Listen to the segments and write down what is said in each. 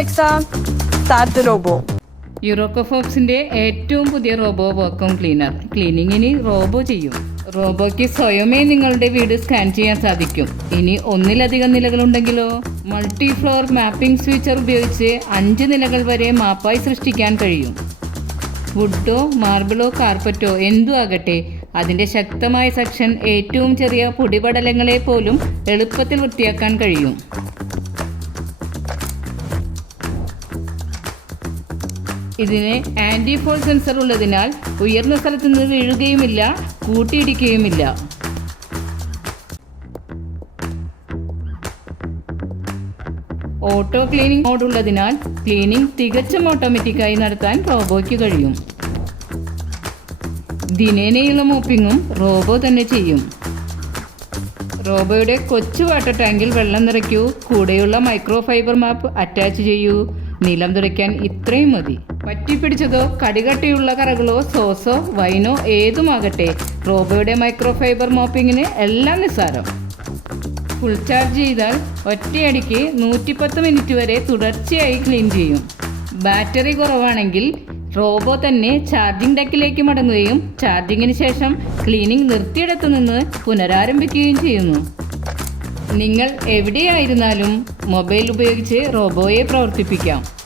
Alexa, start the robot. യൂറോക്കോഫോക്സിന്റെ ഏറ്റവും പുതിയ റോബോ വാക്വം ക്ലീനർ ക്ലീനിങ്ങിന് റോബോ ചെയ്യും. റോബോയ്ക്ക് സ്വയമേ നിങ്ങളുടെ വീട് സ്കാൻ ചെയ്യാൻ സാധിക്കും. ഇനി ഒന്നിലധികം നിലകളുണ്ടെങ്കിലോ? മൾട്ടി ഫ്ലോർ മാപ്പിംഗ് ഫീച്ചർ ഉപയോഗിച്ച് അഞ്ച് നിലകൾ വരെ മാപ്പായി സൃഷ്ടിക്കാൻ കഴിയും. വുഡോ മാർബിളോ കാർപ്പറ്റോ എന്തു ആകട്ടെ അതിന്റെ ശക്തമായ സെക്ഷൻ ഏറ്റവും ചെറിയ പൊടിപടലങ്ങളെ പോലും എളുപ്പത്തിൽ വൃത്തിയാക്കാൻ കഴിയും. ഇതിന് ഫോൾ സെൻസർ ഉള്ളതിനാൽ ഉയർന്ന സ്ഥലത്ത് നിന്ന് വീഴുകയുമില്ല കൂട്ടിയിടിക്കുകയുമില്ല. ഓട്ടോ ക്ലീനിംഗ് മോഡ് ഉള്ളതിനാൽ ക്ലീനിങ് തികച്ചും ഓട്ടോമാറ്റിക്കായി നടത്താൻ റോബോയ്ക്ക് കഴിയും. ദിനേനയുള്ള മോപ്പിങ്ങും റോബോ തന്നെ ചെയ്യും. റോബോയുടെ കൊച്ചു വാട്ടർ ടാങ്കിൽ വെള്ളം നിറയ്ക്കൂ കൂടെയുള്ള മൈക്രോ ഫൈബർ മാപ്പ് അറ്റാച്ച് ചെയ്യൂ നിലം തുടയ്ക്കാൻ ഇത്രയും മതി. പറ്റിപ്പിടിച്ചതോ കടികട്ടിയുള്ള കറകളോ സോസോ വൈനോ ഏതുമാകട്ടെ റോബോയുടെ മൈക്രോ ഫൈബർ മോപ്പിങ്ങിന് എല്ലാം നിസ്സാരം. ഫുൾ ചാർജ് ചെയ്താൽ ഒറ്റയടിക്ക് നൂറ്റിപ്പത്ത് മിനിറ്റ് വരെ തുടർച്ചയായി ക്ലീൻ ചെയ്യും. ബാറ്ററി കുറവാണെങ്കിൽ റോബോ തന്നെ ചാർജിംഗ് ഡെക്കിലേക്ക് മടങ്ങുകയും ചാർജിങ്ങിന് ശേഷം ക്ലീനിങ് നിർത്തിയിടത്തു നിന്ന് പുനരാരംഭിക്കുകയും ചെയ്യുന്നു. നിങ്ങൾ എവിടെയായിരുന്നാലും മൊബൈൽ ഉപയോഗിച്ച് റോബോയെ പ്രവർത്തിപ്പിക്കാം.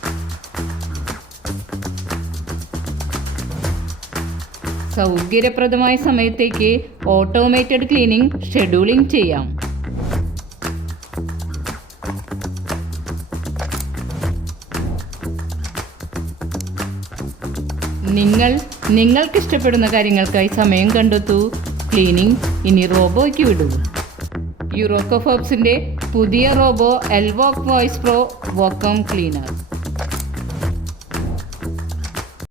സൗകര്യപ്രദമായ സമയത്തേക്ക് ഓട്ടോമേറ്റഡ് ക്ലീനിംഗ് ഷെഡ്യൂളിംഗ് ചെയ്യാം. നിങ്ങൾ നിങ്ങൾക്ക് ഇഷ്ടപ്പെടുന്ന കാര്യങ്ങൾക്കായി സമയം കണ്ടെത്തൂ. ക്ലീനിങ് ഇനി റോബോയ്ക്ക് വിടൂ. യൂറോക്കോഫോബ്സിന്റെ പുതിയ റോബോ എൽവോക് വോയിസ് പ്രോ വോക്കം ക്ലീനർ